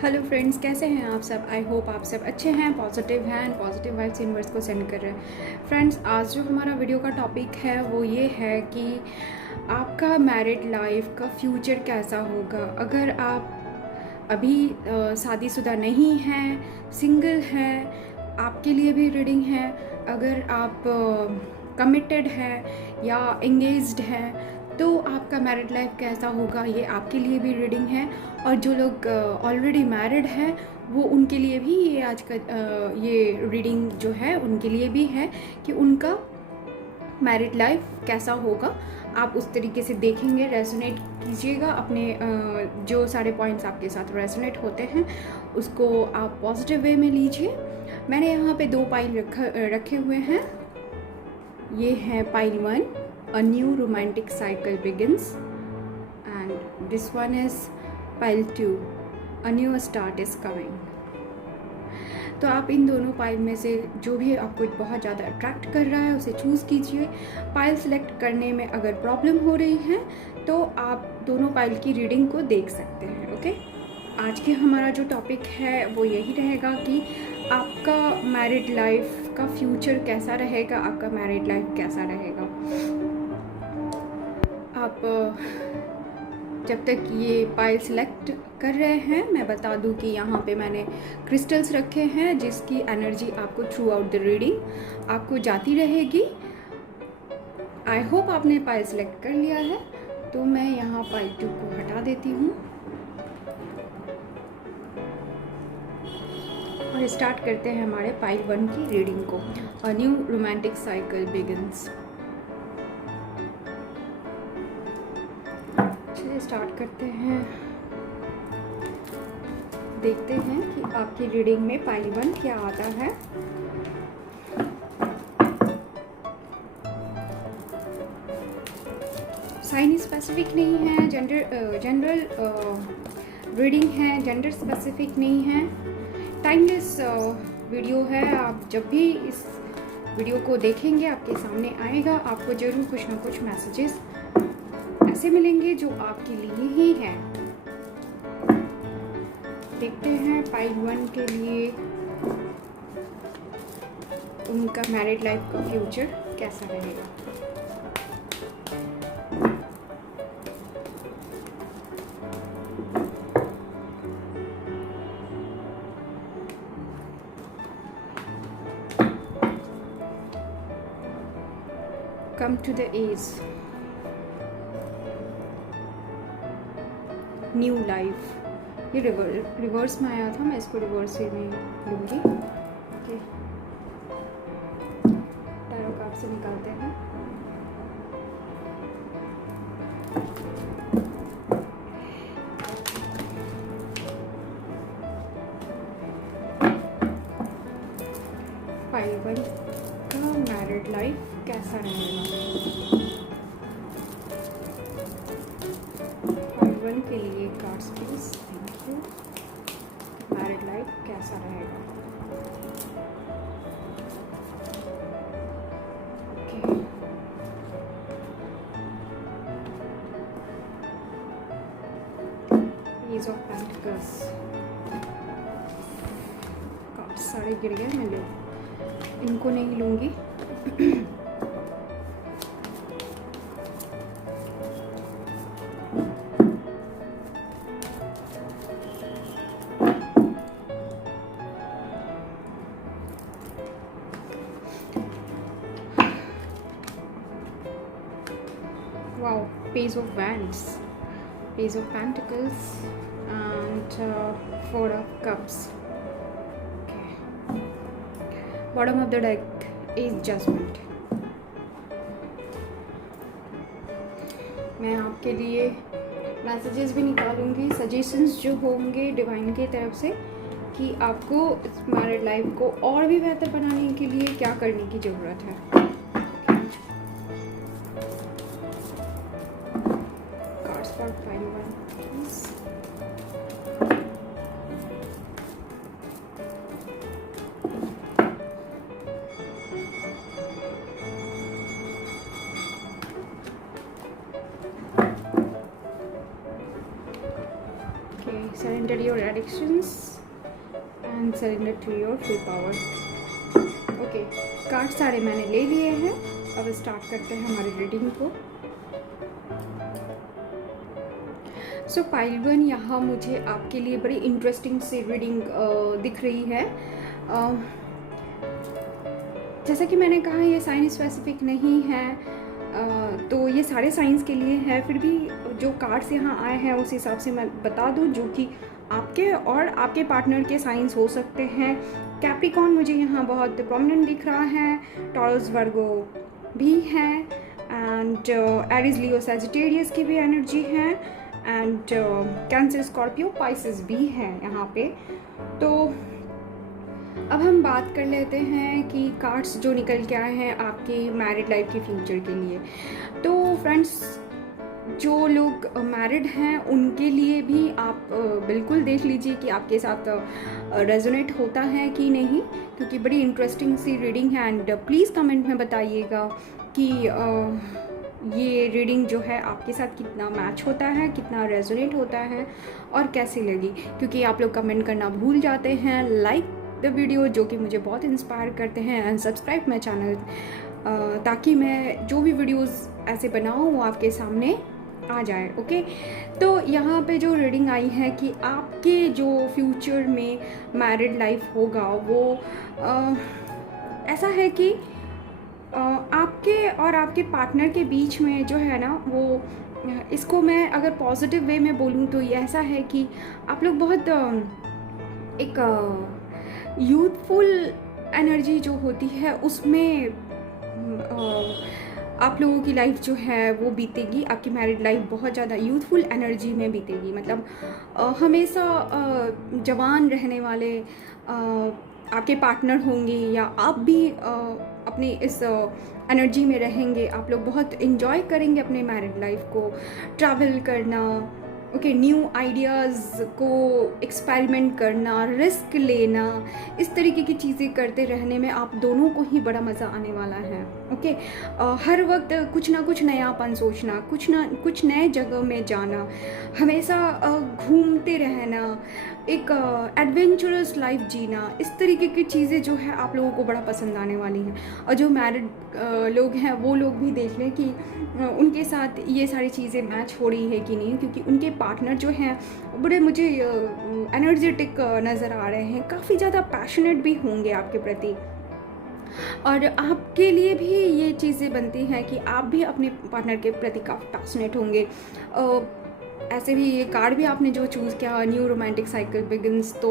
Hello friends, कैसे हैं आप सब। आई होप आप सब अच्छे हैं, पॉजिटिव हैं, पॉजिटिव वाइब्स यूनिवर्स को सेंड कर रहे हैं। फ्रेंड्स, आज जो हमारा वीडियो का टॉपिक है वो ये है कि आपका मैरिड लाइफ का फ्यूचर कैसा होगा। अगर आप अभी शादीशुदा नहीं हैं, सिंगल हैं, आपके लिए भी रीडिंग है। अगर आप कमिटेड है या एंगेज्ड है तो आपका मैरिड लाइफ कैसा होगा, ये आपके लिए भी रीडिंग है। और जो लोग ऑलरेडी मैरिड हैं वो उनके लिए भी ये आज का ये रीडिंग जो है उनके लिए भी है कि उनका मैरिड लाइफ कैसा होगा। आप उस तरीके से देखेंगे, रेजोनेट कीजिएगा अपने जो सारे पॉइंट्स आपके साथ रेजोनेट होते हैं उसको आप पॉजिटिव वे में लीजिए। मैंने यहाँ पे 2 पाइल रखे हुए हैं। ये है pile 1, a new romantic cycle begins, and this one is pile 2, a new start is coming. तो आप इन दोनों पाइल में से जो भी आपको बहुत ज़्यादा अट्रैक्ट कर रहा है उसे चूज़ कीजिए। पाइल सेलेक्ट करने में अगर प्रॉब्लम हो रही है तो आप दोनों पाइल की रीडिंग को देख सकते हैं। ओके, आज के हमारा जो टॉपिक है वो यही रहेगा कि आपका मैरिड लाइफ का फ्यूचर कैसा रहेगा, आपका मैरिड लाइफ कैसा रहेगा। आप जब तक ये पाइल सेलेक्ट कर रहे हैं, मैं बता दूं कि यहाँ पे मैंने क्रिस्टल्स रखे हैं जिसकी एनर्जी आपको थ्रू आउट द रीडिंग आपको जाती रहेगी। आई होप आपने पाइल सेलेक्ट कर लिया है, तो मैं यहाँ पाइल 2 को हटा देती हूँ और स्टार्ट करते हैं हमारे पाइल 1 की रीडिंग को। A new romantic cycle begins. चलिए स्टार्ट करते हैं, देखते हैं कि आपकी रीडिंग में पाइल 1 क्या आता है। साइन स्पेसिफिक नहीं है, जनरल रीडिंग है, जेंडर स्पेसिफिक नहीं है, टाइमलेस वीडियो है। आप जब भी इस वीडियो को देखेंगे आपके सामने आएगा, आपको जरूर कुछ ना कुछ मैसेजेस ऐसे मिलेंगे जो आपके लिए ही हैं। देखते हैं पाइल 1 के लिए उनका मैरिड लाइफ का फ्यूचर कैसा रहेगा। Come to the edge, new life. ये रिवर्स में आया था, मैं इसको रिवर्स से में लूँगी। ओके, टैरो कार्ड से निकालते हैं। पाइल 1 का मैरिड लाइफ कैसा रहेगा। पाइल 1 के लिए cards please, thank you. Married life कैसा रहेगा। Okay, ace of pentacles. Cards सारे गिर गए, मैं इनको नहीं लूँगी। Wow, Page of Wands, Page of Pentacles, and 4 of Cups. Okay. Bottom of the deck is Judgment. मैं आपके लिए मैसेजेस भी निकालूंगी, सजेशंस जो होंगे डिवाइन की तरफ से कि आपको इस मैरिड लाइफ को और भी बेहतर बनाने के लिए क्या करने की ज़रूरत है। Cards for pile 1 please. surrender your addictions and surrender to your full power। Okay, card सारे मैंने ले लिए हैं, अब स्टार्ट करते हैं हमारी रीडिंग को। सो पाइल वन, यहाँ मुझे आपके लिए बड़ी इंटरेस्टिंग सी रीडिंग दिख रही है। जैसा कि मैंने कहा, ये साइन स्पेसिफिक नहीं है, तो ये सारे साइंस के लिए है। फिर भी जो कार्ड्स यहाँ आए हैं उस हिसाब से मैं बता दूँ, जो कि आपके और आपके पार्टनर के साइंस हो सकते हैं। कैप्रिकॉन मुझे यहाँ बहुत प्रोमिनेंट दिख रहा है, टॉरस वर्गो भी हैं, एंड एरीज लियो सैजिटेरियस की भी एनर्जी है, एंड कैंसर स्कॉर्पियो पाइसेस भी हैं यहाँ पे। तो अब हम बात कर लेते हैं कि कार्ड्स जो निकल के आए हैं आपके मैरिड लाइफ के फ्यूचर के लिए। तो फ्रेंड्स, जो लोग मैरिड हैं उनके लिए भी आप बिल्कुल देख लीजिए कि आपके साथ रेजोनेट होता है कि नहीं, क्योंकि बड़ी इंटरेस्टिंग सी रीडिंग है। एंड प्लीज़ कमेंट में बताइएगा कि ये रीडिंग जो है आपके साथ कितना मैच होता है, कितना रेजोनेट होता है और कैसी लगी, क्योंकि आप लोग कमेंट करना भूल जाते हैं। लाइक द वीडियो, जो कि मुझे बहुत इंस्पायर करते हैं, एंड सब्सक्राइब माई चैनल, ताकि मैं जो भी वीडियोस ऐसे बनाऊँ वो आपके सामने आ जाए। ओके, तो यहाँ पे जो रीडिंग आई है कि आपके जो फ्यूचर में मैरिड लाइफ होगा वो ऐसा है कि आपके और आपके पार्टनर के बीच में जो है ना, वो इसको मैं अगर पॉजिटिव वे में बोलूँ तो ये ऐसा है कि आप लोग बहुत एक यूथफुल एनर्जी जो होती है उसमें आप लोगों की लाइफ जो है वो बीतेगी। आपकी मैरिड लाइफ बहुत ज़्यादा यूथफुल एनर्जी में बीतेगी, मतलब हमेशा जवान रहने वाले आपके पार्टनर होंगे, या आप भी अपनी इस एनर्जी में रहेंगे। आप लोग बहुत इन्जॉय करेंगे अपने मैरिड लाइफ को, ट्रैवल करना, ओके, न्यू आइडियाज़ को एक्सपेरिमेंट करना, रिस्क लेना, इस तरीके की चीज़ें करते रहने में आप दोनों को ही बड़ा मज़ा आने वाला है। ओके, हर वक्त कुछ ना कुछ नयापन सोचना, कुछ नए जगह में जाना, हमेशा घूमते रहना, एक एडवेंचरस लाइफ जीना, इस तरीके की चीज़ें जो है आप लोगों को बड़ा पसंद आने वाली हैं। और जो मैरिड लोग हैं वो लोग भी देख लें कि उनके साथ ये सारी चीज़ें मैच हो रही है कि नहीं, क्योंकि उनके पार्टनर जो हैं बड़े मुझे एनर्जेटिक नज़र आ रहे हैं, काफ़ी ज़्यादा पैशनेट भी होंगे आपके प्रति, और आपके लिए भी ये चीज़ें बनती हैं कि आप भी अपने पार्टनर के प्रति काफ़ी पैशनेट होंगे। ऐसे भी ये कार्ड भी आपने जो चूज़ किया, न्यू रोमांटिक साइकिल बिगिंस, तो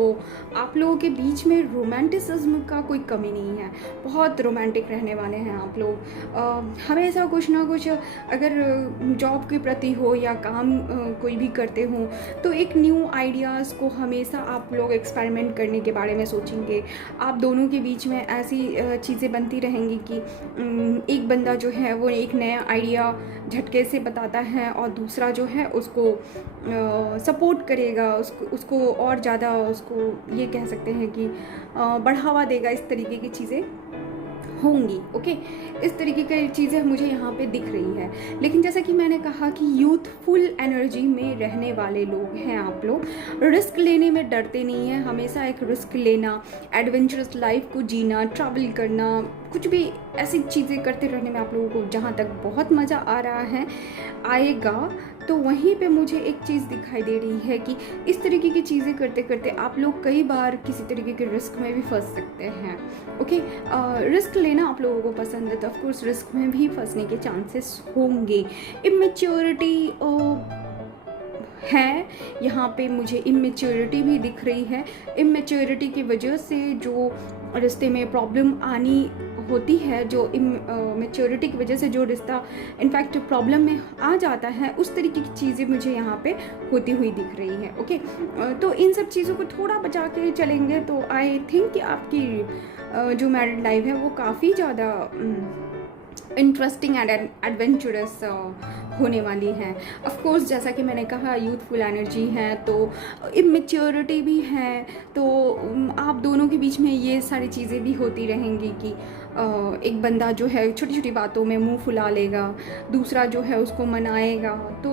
आप लोगों के बीच में रोमांटिसिज्म का कोई कमी नहीं है, बहुत रोमांटिक रहने वाले हैं आप लोग। हमेशा कुछ ना कुछ, अगर जॉब के प्रति हो या काम कोई भी करते हो, तो एक न्यू आइडियाज़ को हमेशा आप लोग एक्सपेरिमेंट करने के बारे में सोचेंगे। आप दोनों के बीच में ऐसी चीज़ें बनती रहेंगी कि एक बंदा जो है वो एक नया आइडिया झटके से बताता है और दूसरा जो है उसको सपोर्ट करेगा, उसको और ज़्यादा, उसको ये कह सकते हैं कि बढ़ावा देगा। इस तरीके की चीज़ें होंगी। ओके, इस तरीके की चीज़ें मुझे यहाँ पे दिख रही है। लेकिन जैसा कि मैंने कहा कि यूथफुल एनर्जी में रहने वाले लोग हैं आप लोग, रिस्क लेने में डरते नहीं हैं, हमेशा एक रिस्क लेना, एडवेंचरस लाइफ को जीना, ट्रैवल करना, कुछ भी ऐसी चीज़ें करते रहने में आप लोगों को जहाँ तक बहुत मज़ा आ रहा है आएगा। तो वहीं पे मुझे एक चीज़ दिखाई दे रही है कि इस तरीके की चीज़ें करते करते आप लोग कई बार किसी तरीके के रिस्क में भी फंस सकते हैं। ओके, रिस्क लेना आप लोगों को पसंद है तो ऑफकोर्स रिस्क में भी फंसने के चांसेस होंगे। इमेच्योरिटी है, यहाँ पे मुझे इमेच्योरिटी भी दिख रही है। इमेच्योरिटी की वजह से जो रिश्ते में प्रॉब्लम आनी होती है, जो इमेच्योरिटी की वजह से जो रिश्ता इनफैक्ट प्रॉब्लम में आ जाता है, उस तरीके की चीज़ें मुझे यहाँ पे होती हुई दिख रही है। ओके, तो इन सब चीज़ों को थोड़ा बचा के चलेंगे तो आई थिंक कि आपकी जो मैरिड लाइफ है वो काफ़ी ज़्यादा इंटरेस्टिंग एंड एडवेंचरस होने वाली है। ऑफ कोर्स जैसा कि मैंने कहा यूथफुल एनर्जी है तो इमेच्योरिटी भी है, तो आप दोनों के बीच में ये सारी चीज़ें भी होती रहेंगी कि एक बंदा जो है छोटी छोटी बातों में मुंह फुला लेगा, दूसरा जो है उसको मनाएगा। तो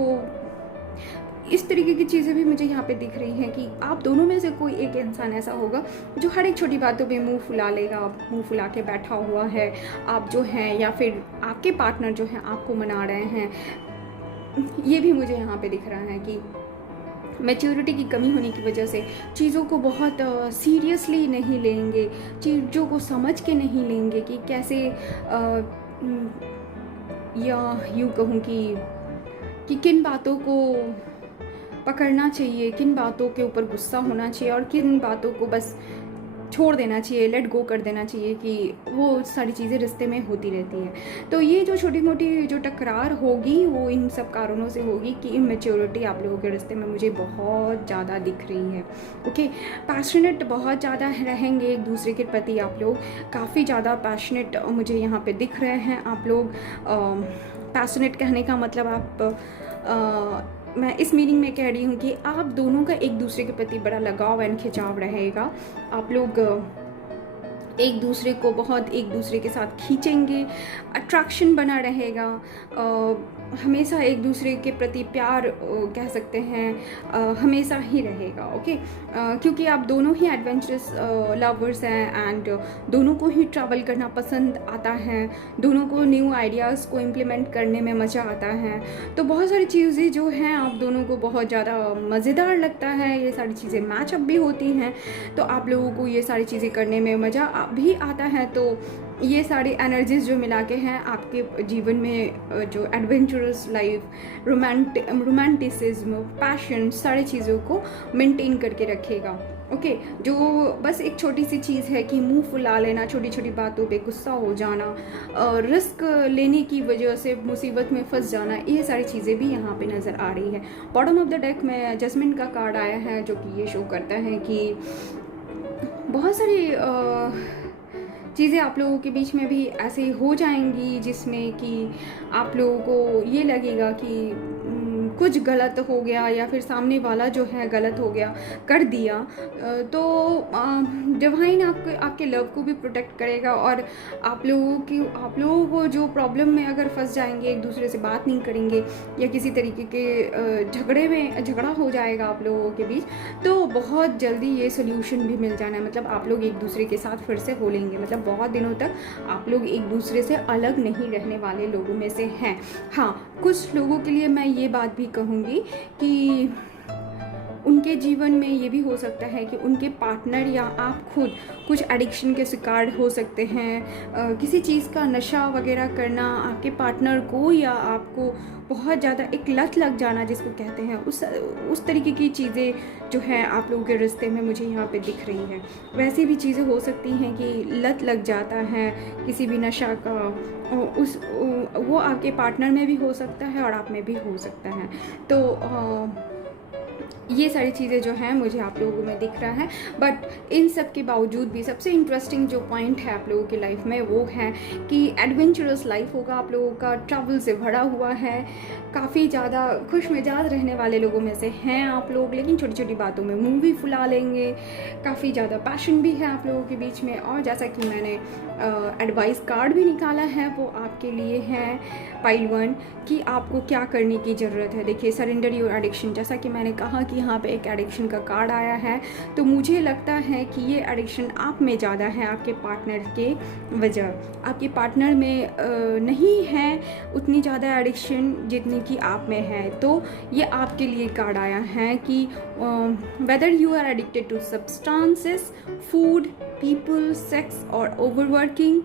इस तरीके की चीज़ें भी मुझे यहाँ पे दिख रही हैं कि आप दोनों में से कोई एक इंसान ऐसा होगा जो हर एक छोटी बातों पे मुंह फुला लेगा, मुंह फुला के बैठा हुआ है, आप जो हैं या फिर आपके पार्टनर जो हैं आपको मना रहे हैं। ये भी मुझे यहाँ पे दिख रहा है कि मैच्योरिटी की कमी होने की वजह से चीज़ों को बहुत सीरियसली नहीं लेंगे, चीज़ों को समझ के नहीं लेंगे कि कैसे या यूँ कहूँ कि किन बातों को पकड़ना चाहिए, किन बातों के ऊपर गुस्सा होना चाहिए और किन बातों को बस छोड़ देना चाहिए, लेट गो कर देना चाहिए, कि वो सारी चीज़ें रिश्ते में होती रहती हैं। तो ये जो छोटी मोटी जो टकरार होगी वो इन सब कारणों से होगी कि इमेच्योरिटी आप लोगों के रिश्ते में मुझे बहुत ज़्यादा दिख रही है। ओके, पैशनेट बहुत ज़्यादा रहेंगे एक दूसरे के प्रति, आप लोग काफ़ी ज़्यादा पैशनेट मुझे यहाँ पे दिख रहे हैं। आप लोग पैशनेट कहने का मतलब मैं इस मीनिंग में कह रही हूँ कि आप दोनों का एक दूसरे के प्रति बड़ा लगाव एंड खिंचाव रहेगा। आप लोग एक दूसरे को बहुत एक दूसरे के साथ खींचेंगे, अट्रैक्शन बना रहेगा, हमेशा एक दूसरे के प्रति प्यार कह सकते हैं हमेशा ही रहेगा। ओके, क्योंकि आप दोनों ही एडवेंचरस लवर्स हैं एंड दोनों को ही ट्रैवल करना पसंद आता है, दोनों को न्यू आइडियाज़ को इम्प्लीमेंट करने में मज़ा आता है। तो बहुत सारी चीज़ें जो हैं आप दोनों को बहुत ज़्यादा मज़ेदार लगता है, ये सारी चीज़ें मैचअप भी होती हैं, तो आप लोगों को ये सारी चीज़ें करने में मज़ा भी आता है। तो ये सारी एनर्जीज जो मिला के हैं आपके जीवन में जो एडवेंचरस लाइफ, रोमांटिसिज्म, पैशन, सारी चीज़ों को मेंटेन करके रखेगा। ओके, जो बस एक छोटी सी चीज़ है कि मुंह फुला लेना, छोटी छोटी बातों पे गुस्सा हो जाना, रिस्क लेने की वजह से मुसीबत में फंस जाना, ये सारी चीज़ें भी यहाँ पे नज़र आ रही है। बॉटम ऑफ द डेक में जजमेंट का कार्ड आया है जो कि ये शो करता है कि बहुत सारी चीज़ें आप लोगों के बीच में भी ऐसे हो जाएंगी जिसमें कि आप लोगों को ये लगेगा कि कुछ गलत हो गया या फिर सामने वाला जो है गलत हो गया, कर दिया। तो डिवाइन आपके लव को भी प्रोटेक्ट करेगा और आप लोगों को जो प्रॉब्लम में अगर फंस जाएंगे, एक दूसरे से बात नहीं करेंगे या किसी तरीके के झगड़ा हो जाएगा आप लोगों के बीच, तो बहुत जल्दी ये सोल्यूशन भी मिल जाना है। मतलब आप लोग एक दूसरे के साथ फिर से हो लेंगे, मतलब बहुत दिनों तक आप लोग एक दूसरे से अलग नहीं रहने वाले लोगों में से हैं। हाँ, कुछ लोगों के लिए मैं ये बात भी कहूँगी कि उनके जीवन में ये भी हो सकता है कि उनके पार्टनर या आप खुद कुछ एडिक्शन के शिकार हो सकते हैं। किसी चीज़ का नशा वगैरह करना आपके पार्टनर को या आपको बहुत ज़्यादा एक लत लग जाना जिसको कहते हैं, उस तरीके की चीज़ें जो हैं आप लोगों के रिश्ते में मुझे यहाँ पे दिख रही हैं। वैसी भी चीज़ें हो सकती हैं कि लत लग जाता है किसी भी नशा का, वो आपके पार्टनर में भी हो सकता है और आप में भी हो सकता है। तो ये सारी चीज़ें जो हैं मुझे आप लोगों में दिख रहा है। बट इन सब के बावजूद भी सबसे इंटरेस्टिंग जो पॉइंट है आप लोगों की लाइफ में वो है कि एडवेंचरस लाइफ होगा आप लोगों का, ट्रैवल से भरा हुआ है, काफ़ी ज़्यादा खुश मिजाज रहने वाले लोगों में से हैं आप लोग, लेकिन छोटी छोटी बातों में मुंह भी फुला लेंगे, काफ़ी ज़्यादा पैशन भी है आप लोगों के बीच में। और जैसा कि मैंने एडवाइस कार्ड भी निकाला है वो आपके लिए है पाइल 1 कि आपको क्या करने की ज़रूरत है। देखिए, सरेंडर योर एडिक्शन, जैसा कि मैंने कहा कि यहाँ पे एक एडिक्शन का कार्ड आया है, तो मुझे लगता है कि ये एडिक्शन आप में ज़्यादा है आपके पार्टनर के वजह। आपके पार्टनर में नहीं है उतनी ज़्यादा एडिक्शन जितनी कि आप में है। तो ये आपके लिए कार्ड आया है कि whether you are addicted to substances, food, people, sex or overworking,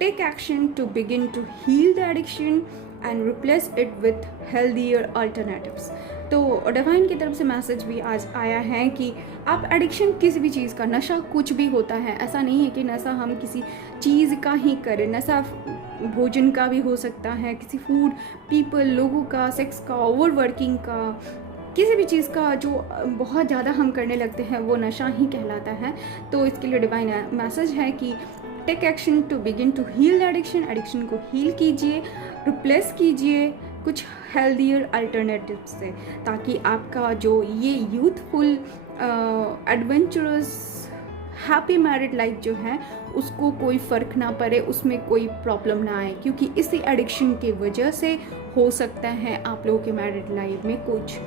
take action to begin to heal the addiction and replace it with healthier alternatives। तो डिवाइन की तरफ से मैसेज भी आज आया है कि आप एडिक्शन किसी भी चीज़ का, नशा कुछ भी होता है, ऐसा नहीं है कि नशा हम किसी चीज़ का ही करें, नशा भोजन का भी हो सकता है, किसी फूड, पीपल, लोगों का, सेक्स का, ओवरवर्किंग का, किसी भी चीज़ का जो बहुत ज़्यादा हम करने लगते हैं वो नशा ही कहलाता है। तो इसके लिए डिवाइन मैसेज है कि take action to begin to heal addiction, addiction को हील कीजिए, रिप्लेस कीजिए कुछ हेल्दियर अल्टरनेटिव से, ताकि आपका जो ये youthful adventurous happy married life जो है उसको कोई फ़र्क ना पड़े, उसमें कोई प्रॉब्लम ना आए, क्योंकि इसी एडिक्शन की वजह से हो सकता है आप लोगों के मैरिड लाइफ में कुछ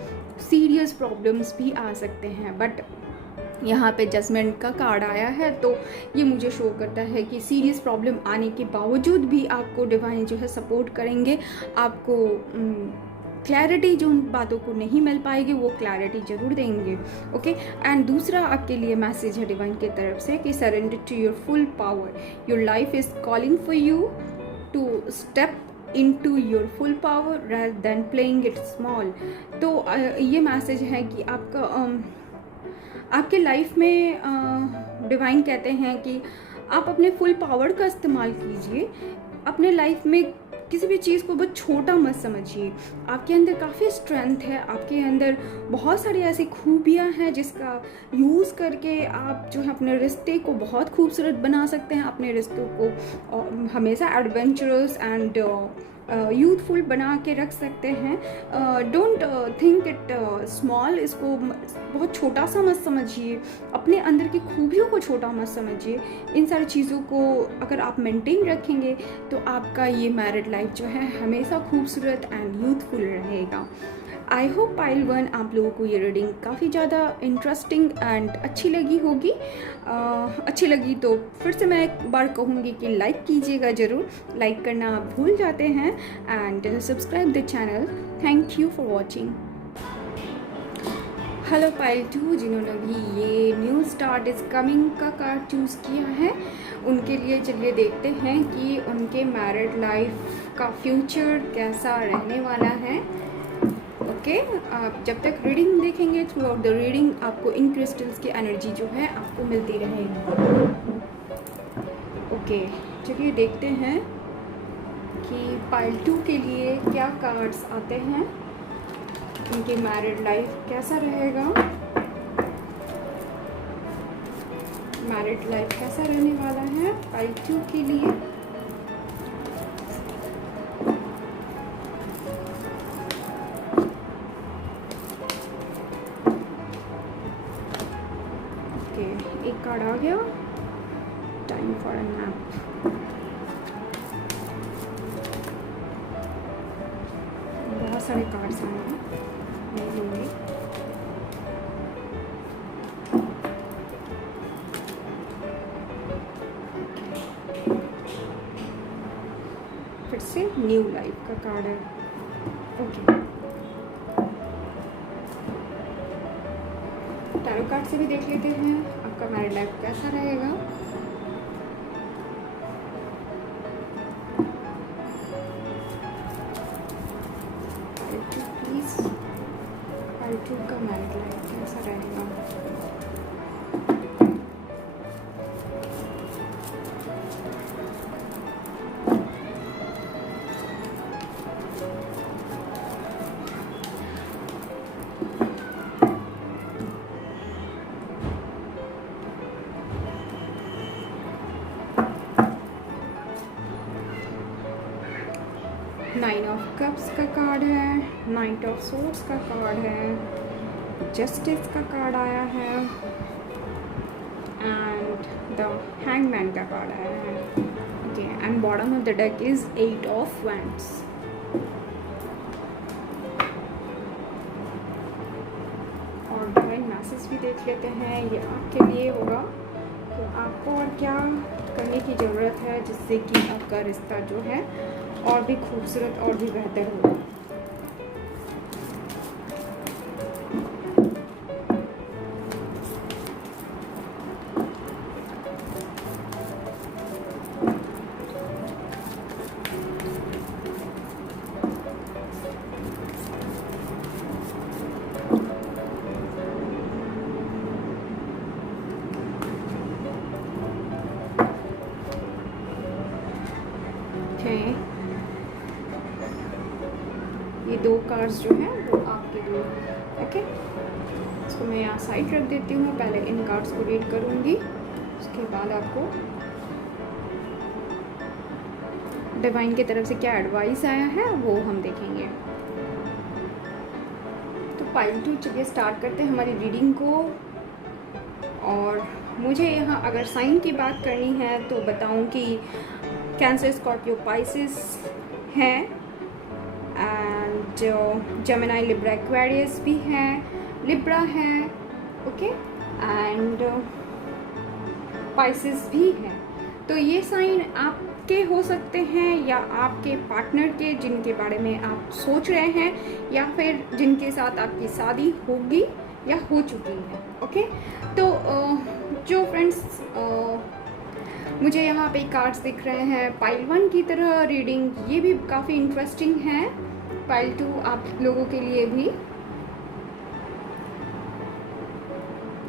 सीरियस प्रॉब्लम्स भी आ सकते हैं। बट यहाँ पे जजमेंट का कार्ड आया है, तो ये मुझे शो करता है कि सीरियस प्रॉब्लम आने के बावजूद भी आपको डिवाइन जो है सपोर्ट करेंगे। आपको क्लैरिटी, जो उन बातों को नहीं मिल पाएगी वो क्लैरिटी ज़रूर देंगे। ओके, एंड दूसरा आपके लिए मैसेज है डिवाइन की तरफ से कि surrender to your full power, your life is calling for you to step into your full power rather than playing it small। तो ये मैसेज है कि आपके लाइफ में डिवाइन कहते हैं कि आप अपने फुल पावर का इस्तेमाल कीजिए। अपने लाइफ में किसी भी चीज़ को बहुत छोटा मत समझिए। आपके अंदर काफ़ी स्ट्रेंथ है, आपके अंदर बहुत सारी ऐसी खूबियाँ हैं जिसका यूज़ करके आप जो है अपने रिश्ते को बहुत खूबसूरत बना सकते हैं। अपने रिश्तों को हमेशा एडवेंचरस एंड यूथफुल बना के रख सकते हैं। डोंट थिंक इट स्मॉल, इसको बहुत छोटा सा मत समझिए, अपने अंदर की खूबियों को छोटा मत समझिए। इन सारी चीज़ों को अगर आप मेंटेन रखेंगे तो आपका ये मैरिड लाइफ जो है हमेशा खूबसूरत एंड यूथफुल रहेगा। आई होप पाइल 1 आप लोगों को ये रीडिंग काफ़ी ज़्यादा इंटरेस्टिंग एंड अच्छी लगी होगी। अच्छी लगी तो फिर से मैं एक बार कहूँगी कि लाइक कीजिएगा ज़रूर, लाइक करना आप भूल जाते हैं, and subscribe the channel. Thank you for watching. Hello pile 2, जिन्होंने भी ये न्यू स्टार्ट इज़ कमिंग का कार्ड चूज़ किया है, उनके लिए चलिए देखते हैं कि उनके मैरिड लाइफ का फ्यूचर कैसा रहने वाला है। ओके, आप जब तक रीडिंग देखेंगे, थ्रू आउट द रीडिंग आपको इन क्रिस्टल्स की एनर्जी जो है आपको मिलती रहेगी। ओके, चलिए देखते हैं कि पाइल 2 के लिए क्या कार्ड्स आते हैं। उनकी मैरिड लाइफ कैसा रहेगा, मैरिड लाइफ कैसा रहने वाला है पाइल 2 के लिए। एक कार्ड आ गया, टाइम फॉर अ नैप। बहुत सारे कार्ड्स आए हैं, मैं लूँगी। फिर से न्यू लाइफ का कार्ड है। ओके, टैरो कार्ड से भी देख लेते हैं आपका मैरिड लाइफ कैसा रहेगा। प्लीज, पाइल 2 का मैरिड लाइफ कैसा रहेगा। नाइन ऑफ कप्स का कार्ड है, नाइट ऑफ सोर्ड्स का कार्ड है, जस्टिस का कार्ड आया है, एंड द हैंगमैन का कार्ड आया है। Okay, and bottom of the deck is 8 of wands. और डिवाइन मैसेज भी देख लेते हैं, ये आपके लिए होगा तो आपको और क्या करने की ज़रूरत है जिससे कि आपका रिश्ता जो है और भी खूबसूरत और भी बेहतर हो। ये 2 कार्ड्स जो हैं वो आपके लिए। ओके, इसको मैं यहाँ साइड रख देती हूँ। पहले इन कार्ड्स को रीड करूँगी, उसके बाद आपको डिवाइन की तरफ से क्या एडवाइस आया है वो हम देखेंगे। तो पाइल 2, चलिए स्टार्ट करते हैं हमारी रीडिंग को। और मुझे यहाँ अगर साइन की बात करनी है तो बताऊँ कि कैंसर, स्कॉर्पियो, पाइसेस हैं, एंड जेमिनी, लिब्रा, एक्वेरियस भी है, लिब्रा है, ओके, एंड पाइसेस भी है। तो ये साइन आपके हो सकते हैं या आपके पार्टनर के, जिनके बारे में आप सोच रहे हैं या फिर जिनके साथ आपकी शादी होगी या हो चुकी है, ओके। तो जो फ्रेंड्स मुझे यहाँ पे कार्ड्स दिख रहे हैं पाइल 1 की तरह रीडिंग, ये भी काफ़ी इंटरेस्टिंग है। पाइल 2 आप लोगों के लिए भी।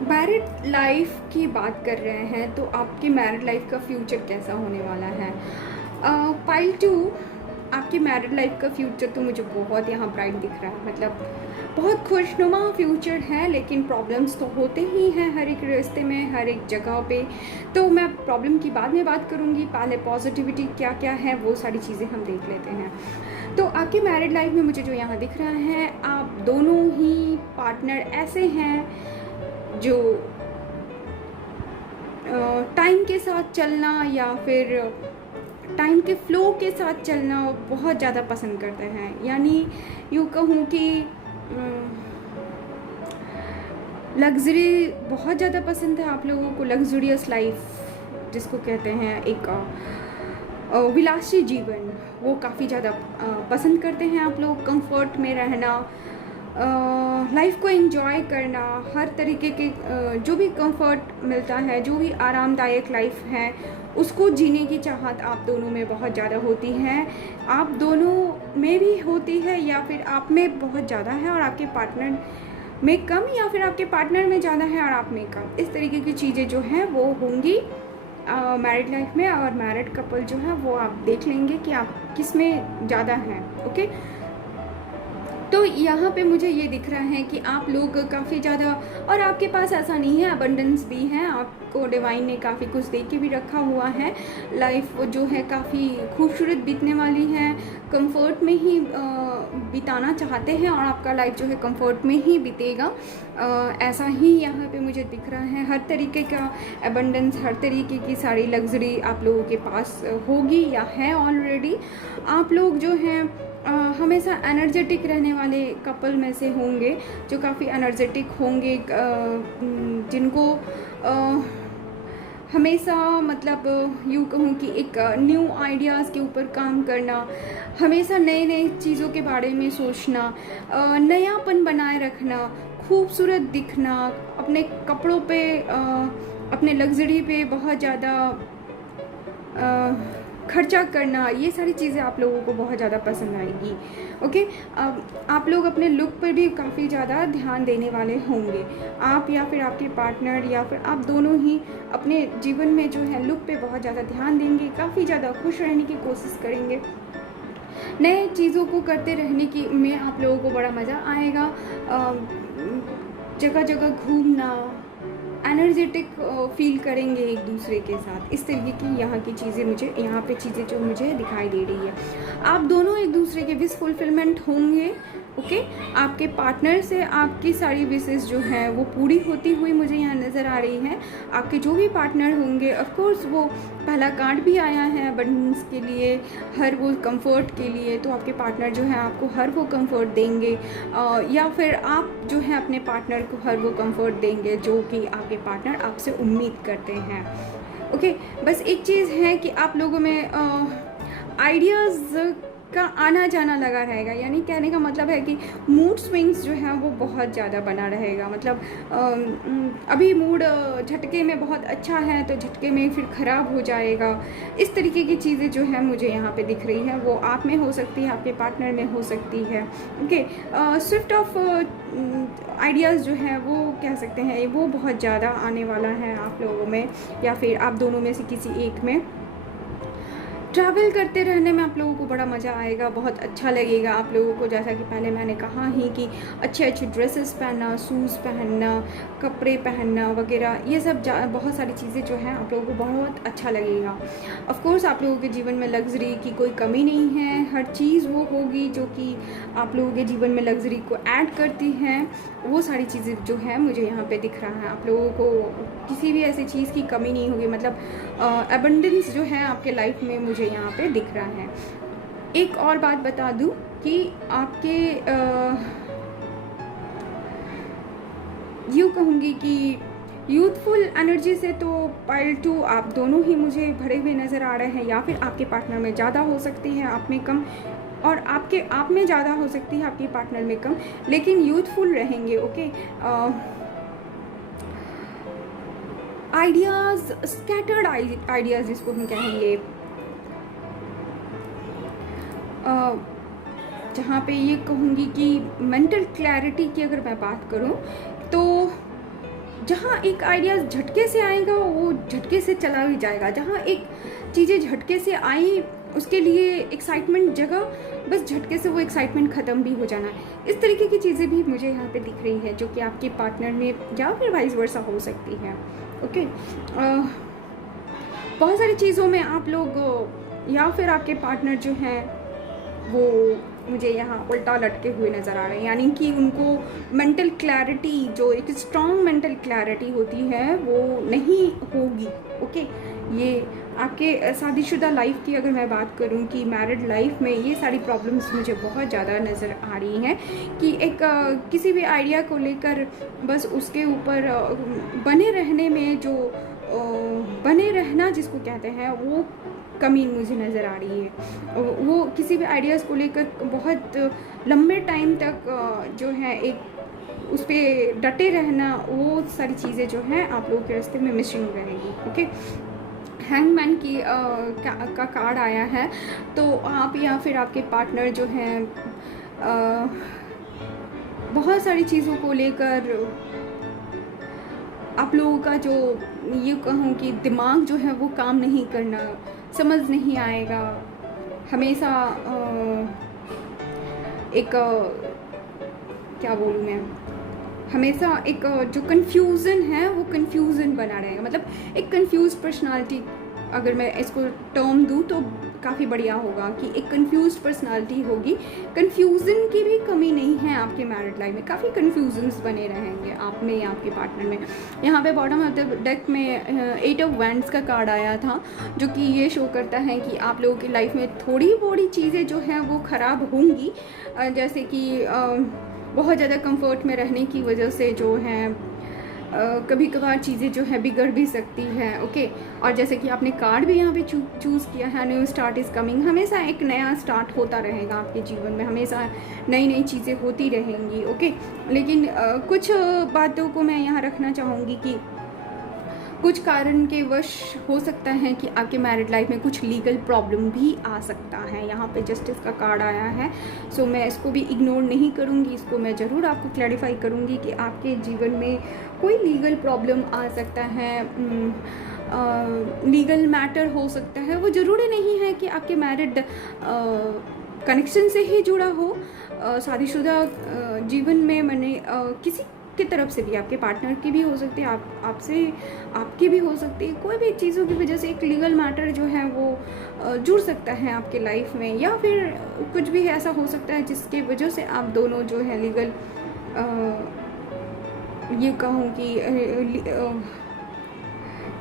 मैरिड लाइफ की बात कर रहे हैं तो आपकी मैरिड लाइफ का फ्यूचर कैसा होने वाला है। पाइल 2 आपकी मैरिड लाइफ का फ्यूचर तो मुझे बहुत यहाँ ब्राइट दिख रहा है, मतलब बहुत खुशनुमा फ्यूचर है, लेकिन प्रॉब्लम्स तो होते ही हैं हर एक रिश्ते में, हर एक जगह पे। तो मैं प्रॉब्लम की बाद में बात करूँगी, पहले पॉजिटिविटी क्या क्या है वो सारी चीज़ें हम देख लेते हैं। तो आपकी मैरिड लाइफ में मुझे जो यहाँ दिख रहा है, आप दोनों ही पार्टनर ऐसे हैं जो टाइम के साथ चलना या फिर टाइम के फ्लो के साथ चलना बहुत ज़्यादा पसंद करते हैं। यानी यूँ कहूँ कि लग्जरी बहुत ज़्यादा पसंद है आप लोगों को, लग्जरियस लाइफ जिसको कहते हैं, एक विलासी जीवन, वो काफ़ी ज़्यादा पसंद करते हैं आप लोग। कंफर्ट में रहना, लाइफ को एंजॉय करना, हर तरीके के जो भी कंफर्ट मिलता है, जो भी आरामदायक लाइफ है, उसको जीने की चाहत आप दोनों में बहुत ज़्यादा होती है। आप दोनों में भी होती है या फिर आप में बहुत ज़्यादा है और आपके पार्टनर में कम, या फिर आपके पार्टनर में ज़्यादा है और आप में कम। इस तरीके की चीज़ें जो हैं वो होंगी मैरिड लाइफ में। और मैरिड कपल जो है वो आप देख लेंगे कि आप किस में ज़्यादा हैं, ओके। तो यहाँ पे मुझे ये दिख रहा है कि आप लोग काफ़ी ज़्यादा, और आपके पास ऐसा नहीं है, अबंडेंस भी है, आपको डिवाइन ने काफ़ी कुछ दे के भी रखा हुआ है। लाइफ जो है काफ़ी खूबसूरत बीतने वाली है, कंफर्ट में ही बिताना चाहते हैं और आपका लाइफ जो है कंफर्ट में ही बीतेगा। ऐसा ही यहाँ पे मुझे दिख रहा है। हर तरीके का अबंडेंस, हर तरीके की सारी लग्जरी आप लोगों के पास होगी या है ऑलरेडी। आप लोग जो हैं हमेशा एनर्जेटिक रहने वाले कपल में से होंगे, जो काफ़ी एनर्जेटिक होंगे, जिनको हमेशा, मतलब यूँ कहूँ कि एक न्यू आइडियाज़ के ऊपर काम करना, हमेशा नए नए चीज़ों के बारे में सोचना, नयापन बनाए रखना, खूबसूरत दिखना, अपने कपड़ों पे, अपने लग्जरी पे बहुत ज़्यादा खर्चा करना, ये सारी चीज़ें आप लोगों को बहुत ज़्यादा पसंद आएगी, ओके। आप लोग अपने लुक पर भी काफ़ी ज़्यादा ध्यान देने वाले होंगे, आप या फिर आपके पार्टनर या फिर आप दोनों ही अपने जीवन में जो है लुक पे बहुत ज़्यादा ध्यान देंगे, काफ़ी ज़्यादा खुश रहने की कोशिश करेंगे। नए चीज़ों को करते रहने की में आप लोगों को बड़ा मज़ा आएगा। जगह जगह घूमना, एनर्जेटिक फील करेंगे एक दूसरे के साथ। इस तरीके की यहाँ की चीज़ें मुझे, यहाँ पे चीज़ें जो मुझे दिखाई दे रही है। आप दोनों एक दूसरे के विश फुलफिलमेंट होंगे, ओके। आपके पार्टनर से आपकी सारी विशेस जो हैं वो पूरी होती हुई मुझे यहाँ नज़र आ रही हैं। आपके जो भी पार्टनर होंगे, ऑफ कोर्स वो पहला कार्ड भी आया है अबंडेंस के लिए, हर वो कंफर्ट के लिए। तो आपके पार्टनर जो है आपको हर वो कंफर्ट देंगे, या फिर आप जो है अपने पार्टनर को हर वो कंफर्ट देंगे जो कि आपके पार्टनर आपसे उम्मीद करते हैं, ओके। बस एक चीज़ है कि आप लोगों में आइडियाज़ का आना जाना लगा रहेगा। यानी कहने का मतलब है कि मूड स्विंग्स जो है वो बहुत ज़्यादा बना रहेगा। मतलब अभी मूड झटके में बहुत अच्छा है तो झटके में फिर ख़राब हो जाएगा। इस तरीके की चीज़ें जो है मुझे यहाँ पे दिख रही है, वो आप में हो सकती है, आपके पार्टनर में हो सकती है, ओके। स्विफ्ट ऑफ आइडियाज़ जो है वो कह सकते हैं वो बहुत ज़्यादा आने वाला है आप लोगों में, या फिर आप दोनों में से किसी एक में। ट्रैवल करते रहने में आप लोगों को बड़ा मज़ा आएगा, बहुत अच्छा लगेगा आप लोगों को। जैसा कि पहले मैंने कहा ही कि अच्छे अच्छे ड्रेसेस पहनना, शूज़ पहनना, कपड़े पहनना वगैरह, ये सब बहुत सारी चीज़ें जो हैं आप लोगों को बहुत अच्छा लगेगा। ऑफ कोर्स आप लोगों के जीवन में लग्जरी की कोई कमी नहीं है, हर चीज़ वो होगी जो कि आप लोगों के जीवन में लग्जरी को ऐड करती हैं। वो सारी चीज़ें जो है मुझे यहाँ पे दिख रहा है। आप लोगों को किसी भी ऐसी चीज़ की कमी नहीं होगी, मतलब अबंडेंस जो है आपके लाइफ में मुझे यहाँ पे दिख रहा है। एक और बात बता दूं कि आपके यूँ कहूँगी कि यूथफुल एनर्जी से तो पाइल 2 आप दोनों ही मुझे भरे हुए नज़र आ रहे हैं, या फिर आपके पार्टनर में ज़्यादा हो सकती है, आप में कम, और आप में ज़्यादा हो सकती है, आपके पार्टनर में कम, लेकिन यूथफुल रहेंगे। ओके, आइडियाज़, स्कैटर्ड आइडियाज़ जिसको हम कहेंगे, जहाँ पे ये कहूँगी कि मेंटल क्लैरिटी की अगर मैं बात करूँ तो जहाँ एक आइडिया झटके से आएगा वो झटके से चला भी जाएगा, जहाँ एक चीज़ें झटके से आई उसके लिए एक्साइटमेंट जगह, बस झटके से वो एक्साइटमेंट ख़त्म भी हो जाना। इस तरीके की चीज़ें भी मुझे यहाँ पे दिख रही है जो कि आपके पार्टनर में या फिर वाइस वर्सा हो सकती है। ओके, बहुत सारी चीज़ों में आप लोग या फिर आपके पार्टनर जो हैं वो मुझे यहाँ उल्टा लटके हुए नज़र आ रहे हैं, यानी कि उनको मेंटल क्लैरिटी, जो एक स्ट्रॉन्ग मेंटल क्लैरिटी होती है वो नहीं होगी। ओके, ये आपके शादीशुदा लाइफ की अगर मैं बात करूं कि मैरिड लाइफ में ये सारी प्रॉब्लम्स मुझे बहुत ज़्यादा नज़र आ रही हैं कि एक किसी भी आइडिया को लेकर बस उसके ऊपर बने रहने में, जो बने रहना जिसको कहते हैं, वो कमी मुझे नज़र आ रही है। वो किसी भी आइडियाज़ को लेकर बहुत लंबे टाइम तक जो है एक उस पर डटे रहना, वो सारी चीज़ें जो हैं आप लोगों के रास्ते में मिसिंग रहेंगी। ओके, हैंगमैन की का कार्ड आया है, तो आप या फिर आपके पार्टनर जो हैं बहुत सारी चीज़ों को लेकर आप लोगों का जो ये कहूँ कि दिमाग जो है वो काम नहीं करना, समझ नहीं आएगा, हमेशा एक क्या बोलूँ मैं, हमेशा एक जो कन्फ्यूज़न है वो कन्फ्यूज़न बना रहेगा। मतलब एक कन्फ्यूज़ पर्सनालिटी, अगर मैं इसको टर्म दूँ तो काफ़ी बढ़िया होगा कि एक कन्फ्यूज़ पर्सनालिटी होगी। कन्फ्यूज़न की भी कमी नहीं है आपके मैरिड लाइफ में, काफ़ी कन्फ्यूजन्स बने रहेंगे आप में या आपके पार्टनर में। यहाँ पे बॉटम ऑफ द डेक में 8 ऑफ वैंड्स का कार्ड आया था, जो कि ये शो करता है कि आप लोगों की लाइफ में थोड़ी बड़ी चीज़ें जो हैं वो ख़राब होंगी, जैसे कि बहुत ज़्यादा कंफर्ट में रहने की वजह से जो है कभी कभार चीज़ें जो है बिगड़ भी सकती है। ओके, और जैसे कि आपने कार्ड भी यहाँ पे चूज़ किया है, न्यू स्टार्ट इज़ कमिंग, हमेशा एक नया स्टार्ट होता रहेगा आपके जीवन में, हमेशा नई नई चीज़ें होती रहेंगी। ओके, लेकिन कुछ बातों को मैं यहाँ रखना चाहूँगी कि कुछ कारण के वश हो सकता है कि आपके मैरिड लाइफ में कुछ लीगल प्रॉब्लम भी आ सकता है। यहाँ पे जस्टिस का कार्ड आया है, सो मैं इसको भी इग्नोर नहीं करूँगी, इसको मैं ज़रूर आपको क्लैरिफाई करूँगी कि आपके जीवन में कोई लीगल प्रॉब्लम आ सकता है, लीगल मैटर हो सकता है। वो ज़रूरी नहीं है कि आपके मैरिड कनेक्शन से ही जुड़ा हो, शादीशुदा जीवन में मैंने किसी की तरफ से भी, आपके पार्टनर की भी हो सकती है, आपसे आपकी भी हो सकती है, कोई भी चीज़ों की वजह से एक लीगल मैटर जो है वो जुड़ सकता है आपके लाइफ में, या फिर कुछ भी ऐसा हो सकता है जिसके वजह से आप दोनों जो है लीगल ये कहूँ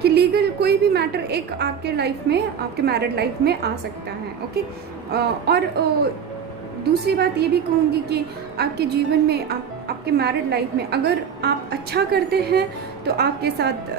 कि लीगल कोई भी मैटर एक आपके लाइफ में, आपके मैरिड लाइफ में आ सकता है। ओके, और दूसरी बात ये भी कहूँगी कि आपके जीवन में, आपके मैरिड लाइफ में अगर आप अच्छा करते हैं तो आपके साथ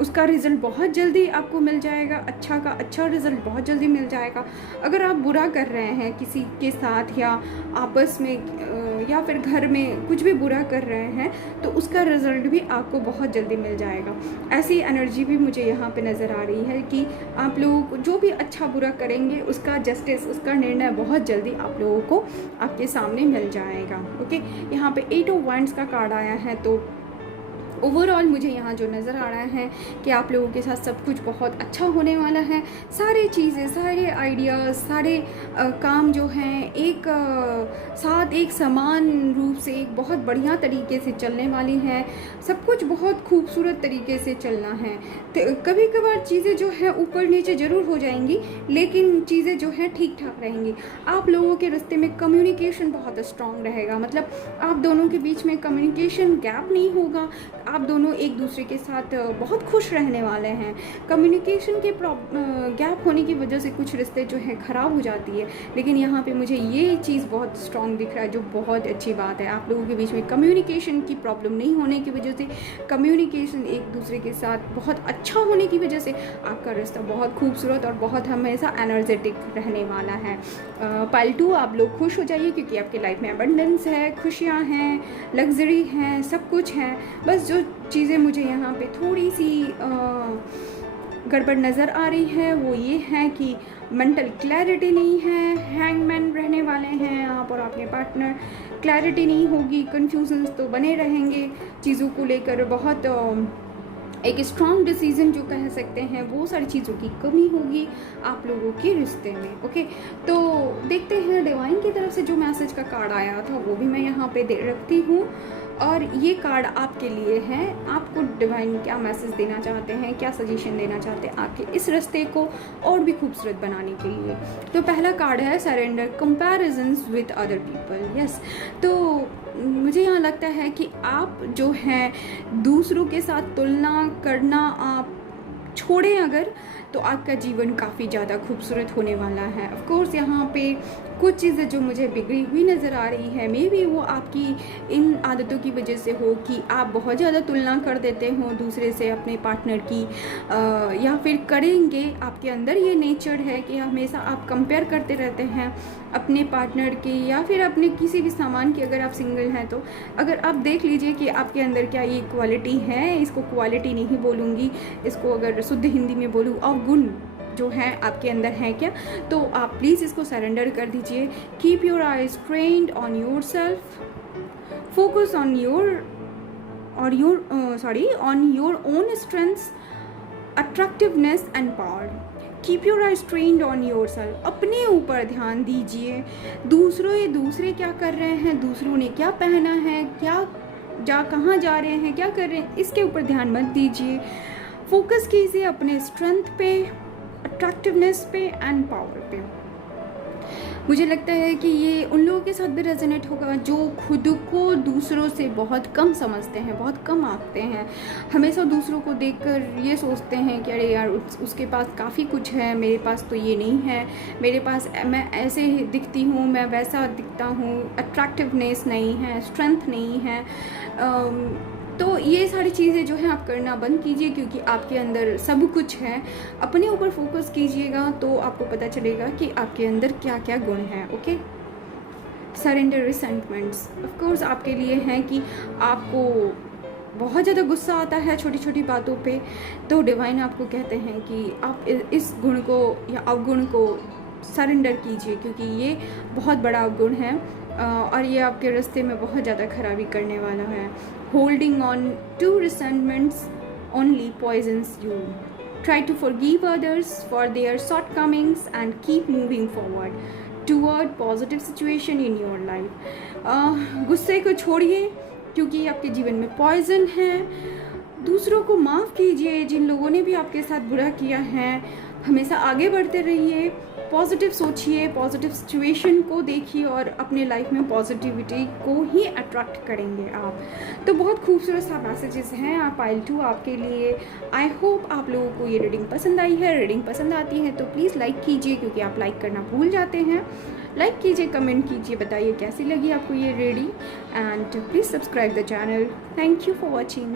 उसका रिज़ल्ट बहुत जल्दी आपको मिल जाएगा, अच्छा का अच्छा रिज़ल्ट बहुत जल्दी मिल जाएगा। अगर आप बुरा कर रहे हैं किसी के साथ या आपस में या फिर घर में कुछ भी बुरा कर रहे हैं तो उसका रिज़ल्ट भी आपको बहुत जल्दी मिल जाएगा। ऐसी एनर्जी भी मुझे यहाँ पे नज़र आ रही है कि आप लोगों को जो भी अच्छा बुरा करेंगे उसका जस्टिस, उसका निर्णय बहुत जल्दी आप लोगों को आपके सामने मिल जाएगा। ओके, यहाँ पे 8 ऑफ वैंड्स का कार्ड आया है, तो ओवरऑल मुझे यहाँ जो नज़र आ रहा है कि आप लोगों के साथ सब कुछ बहुत अच्छा होने वाला है। सारी चीज़ें, सारे आइडियाज़, सारे काम जो हैं एक साथ एक समान रूप से एक बहुत बढ़िया तरीके से चलने वाली हैं। सब कुछ बहुत खूबसूरत तरीके से चलना है। तो कभी कभार चीज़ें जो है ऊपर नीचे ज़रूर हो जाएंगी, लेकिन चीज़ें जो हैं ठीक ठाक रहेंगी। आप लोगों के रास्ते में कम्युनिकेशन बहुत स्ट्रांग रहेगा, मतलब आप दोनों के बीच में कम्युनिकेशन गैप नहीं होगा। आप दोनों एक दूसरे के साथ बहुत खुश रहने वाले हैं। कम्युनिकेशन के गैप होने की वजह से कुछ रिश्ते जो है ख़राब हो जाती है, लेकिन यहाँ पे मुझे ये चीज़ बहुत स्ट्रॉन्ग दिख रहा है, जो बहुत अच्छी बात है। आप लोगों के बीच में कम्युनिकेशन की प्रॉब्लम नहीं होने की वजह से, कम्युनिकेशन एक दूसरे के साथ बहुत अच्छा होने की वजह से आपका रिश्ता बहुत खूबसूरत और बहुत हमेशा एनर्जेटिक रहने वाला है। पाइल 2, आप लोग खुश हो जाइए क्योंकि आपकी लाइफ में अबंडेंस है, खुशियाँ हैं, लग्जरी हैं, सब कुछ है। बस जो चीज़ें मुझे यहाँ पे थोड़ी सी गड़बड़ नज़र आ रही है वो ये है कि मेंटल क्लैरिटी नहीं है। हैंगमैन रहने वाले हैं आप और आपके पार्टनर, क्लैरिटी नहीं होगी, कन्फ्यूजन्स तो बने रहेंगे, चीज़ों को लेकर बहुत एक स्ट्रॉन्ग डिसीजन जो कह सकते हैं, वो सारी चीज़ों की कमी होगी आप लोगों के रिश्ते में। ओके, तो देखते हैं डिवाइन की तरफ से जो मैसेज का कार्ड आया था वो भी मैं यहाँ पे दे रखती हूँ, और ये कार्ड आपके लिए है। आपको डिवाइन क्या मैसेज देना चाहते हैं, क्या सजेशन देना चाहते हैं आपके इस रिश्ते को और भी खूबसूरत बनाने के लिए। तो पहला कार्ड है surrender comparisons with other people. Yes, तो मुझे यहाँ लगता है कि आप जो हैं दूसरों के साथ तुलना करना आप छोड़ें अगर, तो आपका जीवन काफ़ी ज़्यादा खूबसूरत होने वाला है। ऑफ कोर्स यहाँ पे कुछ चीज़ें जो मुझे बिगड़ी हुई नज़र आ रही है, मे बी वो आपकी इन आदतों की वजह से हो कि आप बहुत ज़्यादा तुलना कर देते हो दूसरे से, अपने पार्टनर की, या फिर करेंगे। आपके अंदर ये नेचर है कि हमेशा आप कंपेयर करते रहते हैं अपने पार्टनर की या फिर अपने किसी भी सामान की। अगर आप सिंगल हैं तो अगर आप देख लीजिए कि आपके अंदर क्या ये क्वालिटी है, इसको क्वालिटी नहीं बोलूँगी, इसको अगर शुद्ध हिंदी में बोलूँ अवगुण जो है आपके अंदर है क्या, तो आप प्लीज़ इसको सरेंडर कर दीजिए। Keep your eyes trained on yourself, focus on your own strengths, attractiveness and power. Keep your eyes trained on yourself, अपने ऊपर ध्यान दीजिए। दूसरे क्या कर रहे हैं, दूसरों ने क्या पहना है, कहाँ जा रहे हैं, क्या कर रहे हैं, इसके ऊपर ध्यान मत दीजिए। फोकस कीजिए अपने स्ट्रेंथ पे, अट्रैक्टिवनेस पे एंड पावर पे। मुझे लगता है कि ये उन लोगों के साथ भी रेजोनेट होगा जो खुद को दूसरों से बहुत कम समझते हैं, बहुत कम आंकते हैं, हमेशा दूसरों को देखकर ये सोचते हैं कि अरे यार उसके पास काफ़ी कुछ है, मेरे पास तो ये नहीं है, मेरे पास मैं ऐसे ही दिखती हूँ, मैं वैसा दिखता हूँ, अट्रैक्टिवनेस नहीं है, स्ट्रेंथ नहीं है। तो ये सारी चीज़ें जो है आप करना बंद कीजिए क्योंकि आपके अंदर सब कुछ है। अपने ऊपर फोकस कीजिएगा तो आपको पता चलेगा कि आपके अंदर क्या क्या गुण हैं। ओके, सरेंडर रिसेंटमेंट्स ऑफ कोर्स आपके लिए हैं कि आपको बहुत ज़्यादा गुस्सा आता है छोटी छोटी बातों पे, तो डिवाइन आपको कहते हैं कि आप इस गुण को या अवगुण को सरेंडर कीजिए क्योंकि ये बहुत बड़ा अवगुण है और ये आपके रास्ते में बहुत ज़्यादा खराबी करने वाला है। Holding on to resentments only poisons you. Try to forgive others for their shortcomings and keep moving forward toward positive situation in your life. गुस्से को छोड़िए क्योंकि ये आपके जीवन में पॉइजन है। दूसरों को माफ़ कीजिए, जिन लोगों ने भी आपके साथ बुरा किया है। हमेशा आगे बढ़ते रहिए, पॉजिटिव सोचिए, पॉजिटिव सिचुएशन को देखिए और अपने लाइफ में पॉजिटिविटी को ही अट्रैक्ट करेंगे आप। तो बहुत खूबसूरत सा मैसेजेस हैं आप पाइल 2 आपके लिए। आई होप आप लोगों को ये रीडिंग पसंद आई है। रीडिंग पसंद आती है तो प्लीज़ लाइक कीजिए क्योंकि आप लाइक करना भूल जाते हैं। लाइक कीजिए, कमेंट कीजिए, बताइए कैसी लगी आपको ये reading and please subscribe the channel. Thank you for watching.